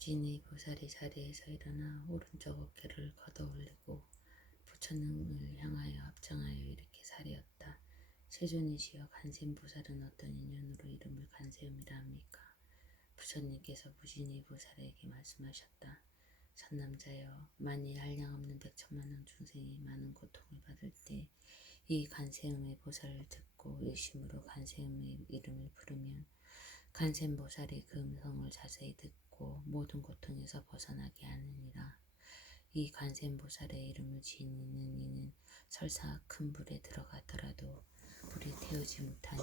무진의 보살이 자리에서 일어나 오른쪽 어깨를 걷어 올리고 부처님을 향하여 합장하여 이렇게 사리었다. 세존이시여, 간센보살은 어떤 인연으로 이름을 간세음이라 합니까? 부처님께서 무진의 보살에게 말씀하셨다. 선남자여, 만일 한량없는 백천만왕 중생이 많은 고통을 받을 때 이 간세음의 보살을 듣고 일심으로 간세음의 이름을 부르면 간센보살이 그 음성을 자세히 듣고 모든 고통에서 벗어나게 하느니라. 이 간센보살의 이름을 지니는 이는 설사 큰 불에 들어가더라도 불이 태우지 못하니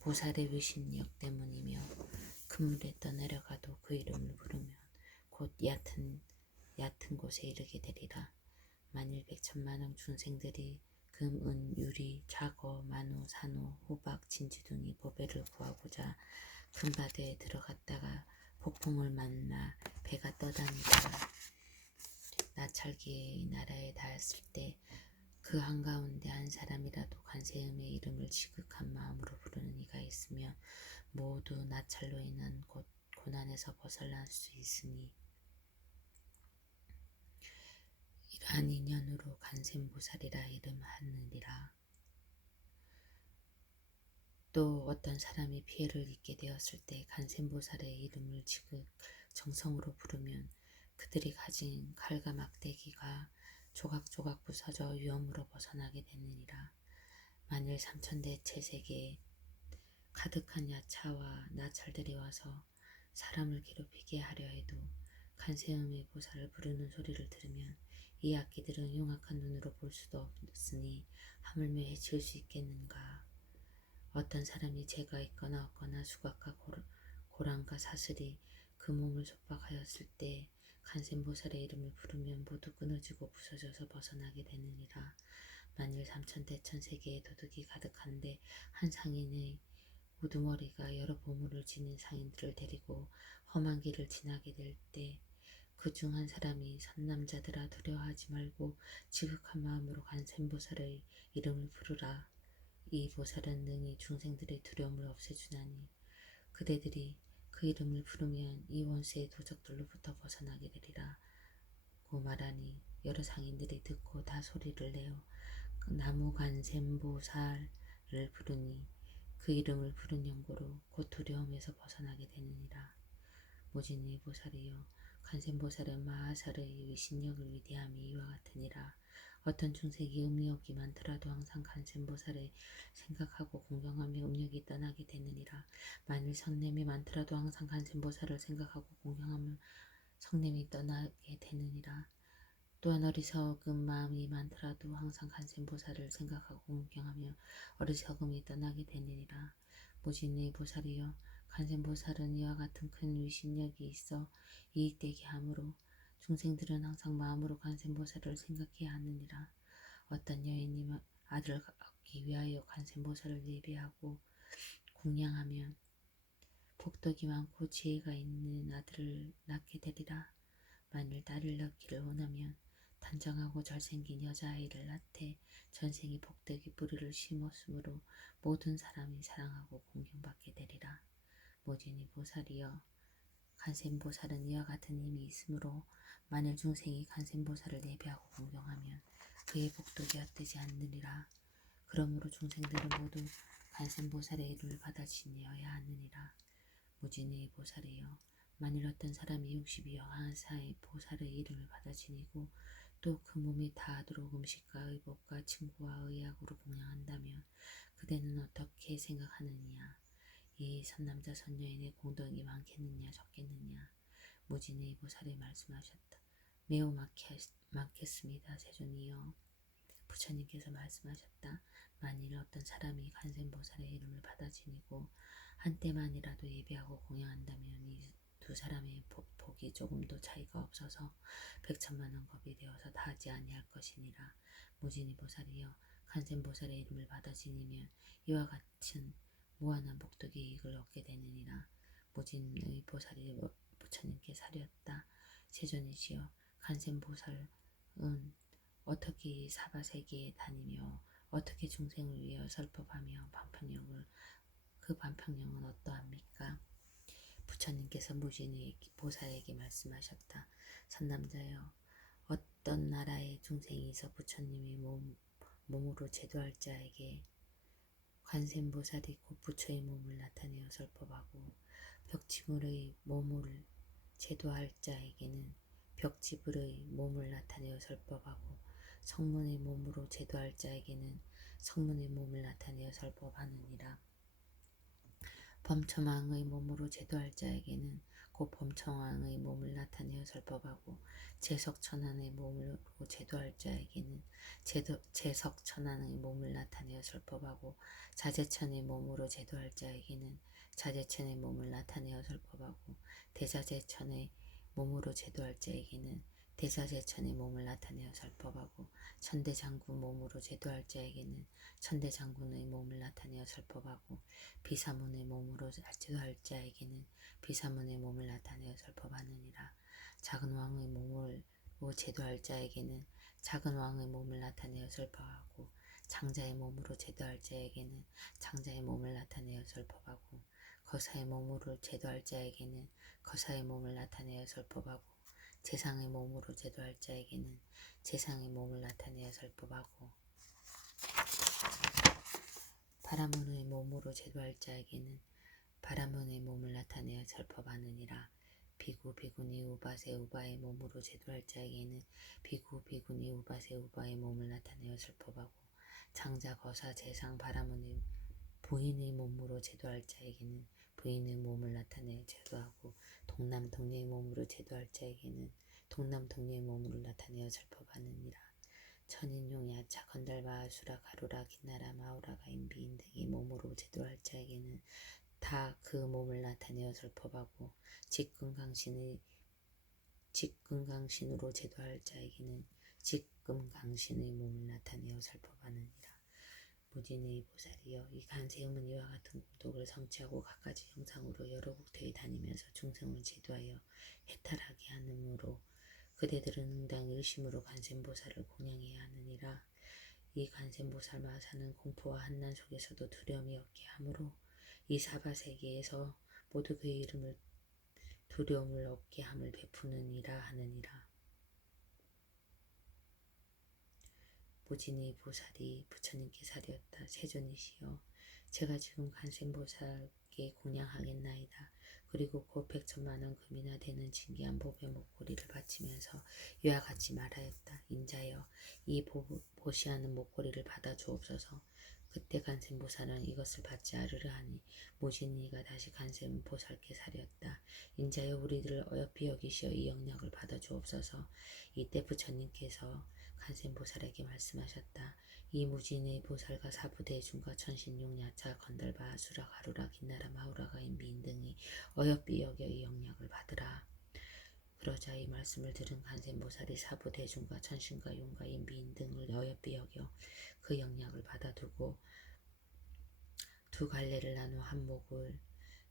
보살의 위신력 때문이며, 큰 물에 떠내려가도 그 이름을 부르면 곧 얕은 곳에 이르게 되리라. 만일 백천만왕 중생들이 금, 은, 유리, 좌거, 만호, 산호, 호박, 진주 등의 보배를 구하고자 큰 바다에 들어갔다가 폭풍을 만나 배가 떠다니다가 나찰기의 나라에 닿았을 때 그 한가운데 한 사람이라도 간세음의 이름을 지극한 마음으로 부르는 이가 있으면 모두 나찰로 인한 고난에서 벗어날 수 있으니, 이러한 인연으로 간센보살이라 이름하느니라. 또 어떤 사람이 피해를 입게 되었을 때 간센보살의 이름을 지극 정성으로 부르면 그들이 가진 칼과 막대기가 조각조각 부서져 위험으로 벗어나게 되느니라. 만일 삼천대체 세계에 가득한 야차와 나찰들이 와서 사람을 괴롭히게 하려 해도 간세음의 보살을 부르는 소리를 들으면 이 악기들은 흉악한 눈으로 볼 수도 없으니 하물며 해칠 수 있겠는가. 어떤 사람이 재가 있거나 없거나 수갑과 고랑과 사슬이 그 몸을 속박하였을 때 간센보살의 이름을 부르면 모두 끊어지고 부서져서 벗어나게 되느니라. 만일 삼천대천 세계에 도둑이 가득한데 한 상인의 우두머리가 여러 보물을 지닌 상인들을 데리고 험한 길을 지나게 될 때 그 중 한 사람이 선남자들아, 두려워하지 말고 지극한 마음으로 간센보살의 이름을 부르라. 이 보살은 능히 중생들의 두려움을 없애주나니 그대들이 그 이름을 부르면 이 원수의 도적들로부터 벗어나게 되리라 고 말하니, 여러 상인들이 듣고 다 소리를 내어 그 나무 간센보살을 부르니 그 이름을 부른 연고로 곧 두려움에서 벗어나게 되느니라. 무진의 보살이여, 간센보살은 마하살의 위신력을 위대함이 이와 같으니라. 어떤 중생이 음욕이 많더라도 항상 간센보살을 생각하고 공경하며 음욕이 떠나게 되느니라. 만일 성냄이 많더라도 항상 간센보살을 생각하고 공경하며 성냄이 떠나게 되느니라. 또한 어리석은 마음이 많더라도 항상 간센보살을 생각하고 공경하며 어리석음이 떠나게 되느니라. 무진의 보살이여, 간센보살은 이와 같은 큰 위신력이 있어 이익되게 하므로 중생들은 항상 마음으로 간센보살을 생각해야 하느니라. 어떤 여인이 아들을 얻기 위하여 간센보살을 예배하고 공양하면 복덕이 많고 지혜가 있는 아들을 낳게 되리라. 만일 딸을 낳기를 원하면 단정하고 잘생긴 여자아이를 낳되 전생이 복덕이 뿌리를 심었으므로 모든 사람이 사랑하고 공경받게 되리라. 무진의 보살이여, 간센보살은 이와 같은 힘이 있으므로 만일 중생이 간센보살을 예배하고 공경하면 그의 복덕이 헛되지 않느니라. 그러므로 중생들은 모두 간센보살의 이름을 받아 지내어야 하느니라. 무진의 보살이여, 만일 어떤 사람이 60여 하사의 보살의 이름을 받아 지니고 또 그 몸이 다하도록 음식과 의복과 친구와 의약으로 공양한다면 그대는 어떻게 생각하느냐? 이 선남자 선여인의 공덕이 많겠느냐 적겠느냐? 무진의 보살이 말씀하셨다. 매우 많겠습니다. 세존이여. 부처님께서 말씀하셨다. 만일 어떤 사람이 간센보살의 이름을 받아 지니고 한때만이라도 예배하고 공양한다면 이 두 사람의 복이 조금도 차이가 없어서 백천만원 겁이 되어서 다하지 아니할 것이니라. 무진의 보살이여, 간센보살의 이름을 받아 지니면 이와 같은 무한한 복덕의 이익을 얻게 되느니라. 무진의 보살이 부처님께 사리었다. 세존이시여, 간센보살은 어떻게 사바세계에 다니며 어떻게 중생을 위하여 설법하며 그 반평령은 어떠합니까? 부처님께서 무진의 보살에게 말씀하셨다. 선남자여, 어떤 나라의 중생이서 부처님의 몸으로 제도할 자에게 관세음보살이 곧 부처의 몸을 나타내어 설법하고, 벽지물의 몸을 제도할 자에게는 벽지불의 몸을 나타내어 설법하고, 성문의 몸으로 제도할 자에게는 성문의 몸을 나타내어 설법하느니라. 범처왕의 몸으로 제도할 자에게는 곧 범처왕의 몸을 나타내어 설법하고, 제석천안의 몸으로 제도할 자에게는 제석천안의 몸을 나타내어 설법하고, 자재천의 몸으로 제도할 자에게는 자재천의 몸을 나타내어 설법하고, 대자재천의 몸으로 제도할 자에게는 대자재천의 몸을 나타내어 설법하고, 천대장군 몸으로 제도할 자에게는 천대장군의 몸을 나타내어 설법하고, 비사문의 몸으로 제도할 자에게는 비사문의 몸을 나타내어 설법하느니라. 작은 왕의 몸으로 제도할 자에게는 작은 왕의 몸을 나타내어 설법하고, 장자의 몸으로 제도할 자에게는 장자의 몸을 나타내어 설법하고, 거사의 몸으로 제도할 자에게는 거사의 몸을 나타내어 설법하고, 재상의 몸으로 제도할 자에게는 재상의 몸을 나타내어 설법하고, 바라문의 몸으로 제도할 자에게는 바라문의 몸을 나타내어 설법하느니라. 비구, 비구니, 우바세, 우바의 몸으로 제도할 자에게는 비구, 비구니, 우바세, 우바의 몸을 나타내어 설법하고, 장자, 거사, 재상, 바라문의 부인의 몸으로 제도할 자에게는 부인의 몸을 나타내어 제도하고, 동남, 동녀의 몸으로 제도할 자에게는 동남, 동녀의 몸으로 나타내어 설법하느니라. 천인용, 야차, 건달바, 아수라, 가루라, 긴나라, 마우라가, 인비인 등의 몸으로 제도할 자에게는 다 그 몸을 나타내어 설법하고, 직금강신으로 제도할 자에게는 직금강신의 몸을 나타내어 설법하느니라. 무진의 보살이여, 이 간세음은 이와 같은 공덕을 성취하고 갖가지 형상으로 여러 국토에 다니면서 중생을 제도하여 해탈하게 하느므로 그대들은 응당 일심으로 관세음보살을 공양해야 하느니라. 이 관세음보살 마사는 공포와 한난 속에서도 두려움이 없게 하므로 이 사바세계에서 모두 그의 이름을 두려움을 없게 함을 베푸느니라 하느니라. 무진의 보살이 부처님께 사리었다. 세존이시여, 제가 지금 관세음보살께 공양하겠나이다. 그리고 곧 100천만원 금이나 되는 진귀한 보배 목걸이를 바치면서 이와 같이 말하였다. 인자여, 이 보시하는 목걸이를 받아 주옵소서. 그때 관세음보살은 이것을 받지 않으려 하니 무진이가 다시 관세음보살께 사리었다. 인자여, 우리들을 어여삐 여기시어 이 영락을 받아 주옵소서. 이때 부처님께서 관세음보살에게 말씀하셨다. 이 무진의 보살과 사부대중과 천신용, 야차, 건달바, 아수라, 가루라, 긴나라, 마우라가, 인비인 등이 어여삐 여겨 이 영락을 받으라. 그러자 이 말씀을 들은 관세음보살이 사부대중과 천신과 용과 인비인 등을 어여삐 여겨 그 영락을 받아두고 두 갈래를 나누어 한 목을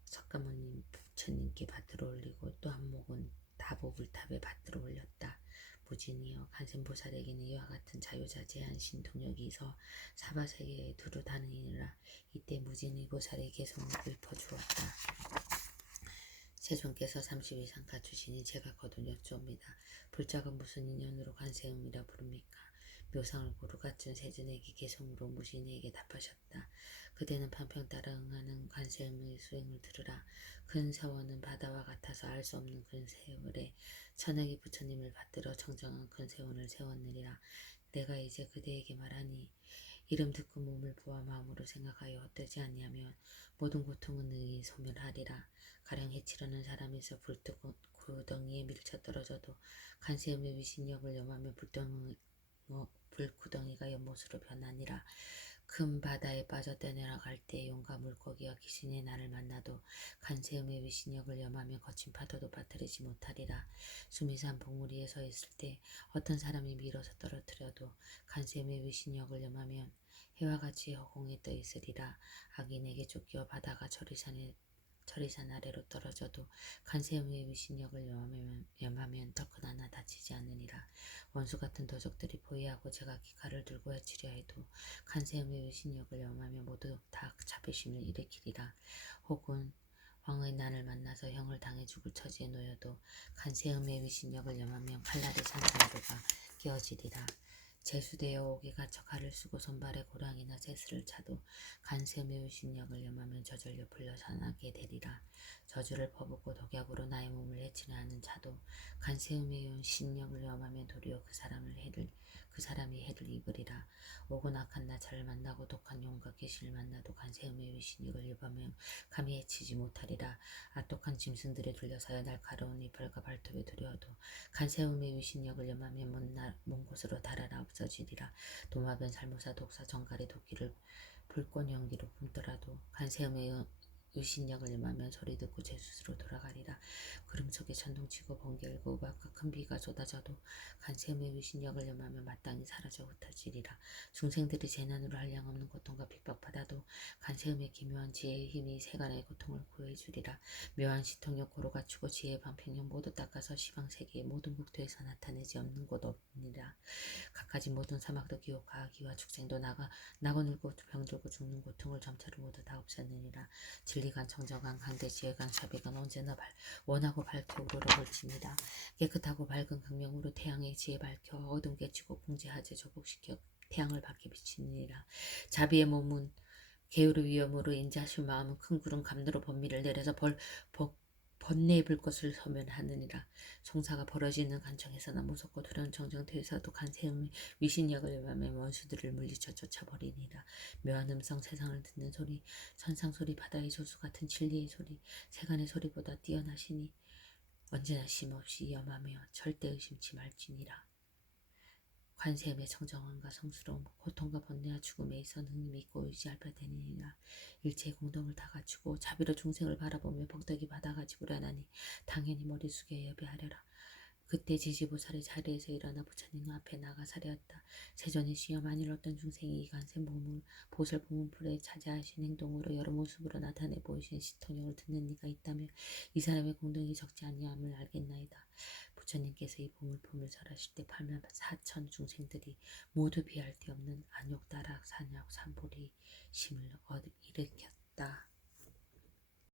석가모니 부처님께 받들어 올리고 또 한 목은 다보불탑에 받들어 올렸다. 무진이여, 관세음보살에게는 이와 같은 자유자재한 신통력이 있어 사바세계에 두루 다니느라. 이때 무진의 보살의 개성을 읊어주었다. 세존께서 30이상 갖추시니 제가 거듭 여쭈옵니다. 불자가 무슨 인연으로 관세음이라 부릅니까? 묘상을 고루 갖춘 세존에게 개성으로 무진에게 답하셨다. 그대는 판평 따라 응하는 관세음의 수행을 들으라. 큰 세월은 바다와 같아서 알 수 없는 큰 세월에 천하의 부처님을 받들어 청정한 큰 세원을 세웠느니라. 내가 이제 그대에게 말하니 이름 듣고 몸을 보아 마음으로 생각하여 헛되지 아니하면 모든 고통은 능히 소멸하리라. 가령 해치려는 사람에서 불구덩이에 밀쳐 떨어져도 관세음의 위신력을 염하며 불구덩이가 연못으로 변하니라. 큰 바다에 빠져 떠내려갈 때 용과 물고기와 귀신의 나를 만나도 관세음의 위신력을 염하며 거친 파도도 빠뜨리지 못하리라. 수미산 봉우리에 서 있을 때 어떤 사람이 밀어서 떨어뜨려도 관세음의 위신력을 염하면 해와 같이 허공에 떠 있으리라. 악인에게 쫓겨 바다가 저리산 아래로 떨어져도 관세음의 위신력을 염하면 덕은 하나 다치지 않으리라. 원수 같은 도적들이 포위하고 제각기 칼을 들고 해치려 해도 관세음의 위신력을 염하며 모두 다 자비심을 일으키리라. 혹은 왕의 난을 만나서 형을 당해 죽을 처지에 놓여도 간세음의 위신력을 염하면 칼날의 산산조가 깨어지리라. 제수되어 옥에 갇혀 칼을 쓰고 손발에 고랑이나 세스를 차도 간세음의 위신력을 염하면 저절로 풀려나게 되리라. 저주를 퍼붓고 독약으로 나의 몸을 해치려 하는 자도 간세음의 위신력을 염하면 도리어 그 사람이 해를 입으리라. 오고 악한 나찰을 만나고 독한 용과 계시를 만나도 간세음의 위신력을 염하면 감히 해치지 못하리라. 악독한 짐승들에 둘러싸여 날카로운 이빨과 발톱에 두려워도 간세음의 위신력을 염하면 먼 곳으로 달아나 없어지리라. 도마뱀, 살모사, 독사, 정갈이 도끼를 불꽃 연기로 뿜더라도 간세음의 의신력을 염하면 소리 듣고 제 스스로 돌아가리라. 구름 속에 천둥치고 번개 일고 우박과 큰 비가 쏟아져도 간세음의 의신력을 염하면 마땅히 사라져 흩어지리라. 중생들이 재난으로 한량없는 고통과 핍박받아도 간세음의 기묘한 지혜의 힘이 세간의 고통을 구해주리라. 묘한 시통력 고로 갖추고 지혜의 방편력 모두 닦아서 시방세계의 모든 국토에서 나타내지 없는 곳 없느니라. 갖가지 모든 사막도 기옥하 아기와 축생도 나고 늙고 병들고 죽는 고통을 점차로 모두 다 없애느니라. 진리간 청정간 강대 지혜간 샤비간 언제나 원하고 밝혀 우러러 걸치니라. 깨끗하고 밝은 극명으로 태양의 지혜 밝혀 어둠 깨치고 풍재하제 조복시켜 태양을 밝게 비치니라. 자비의 몸은 게으르 위험으로 인자하신 마음은 큰 구름 감로로 번미를 내려서 번뇌의 불꽃을 소멸하느니라. 송사가 벌어지는 간청에서나 무섭고 두려운 정정터에서도 간세음의 위신력을 염하며 원수들을 물리쳐 쫓아버리니라. 묘한 음성, 세상을 듣는 소리, 천상소리, 바다의 조수 같은 진리의 소리, 세간의 소리보다 뛰어나시니 언제나 쉼없이 염하며 절대 의심치 말지니라. 관세음의 청정함과 성스러움, 고통과 번뇌와 죽음에 있어 능히 믿고 의지할 바 되느니라. 일체의 공덕을 다 갖추고 자비로 중생을 바라보며 복덕이 받아가지 불안하니 당연히 머리 숙여 예배하려라. 그때 지지보살의 자리에서 일어나 부처님 앞에 나가 사려했다. 세존의 시여, 만일 어떤 중생이 이 간세 보살 보문풀에 차지하신 행동으로 여러 모습으로 나타내 보이신 시통력을 듣는 이가 있다면 이 사람의 공덕이 적지 아니함을 알겠나이다. 부처님께서 이 보물품을 절하실 때 8만 4천 중생들이 모두 비할 데 없는 안욕, 다락, 산약, 산보리 심을 일으켰다.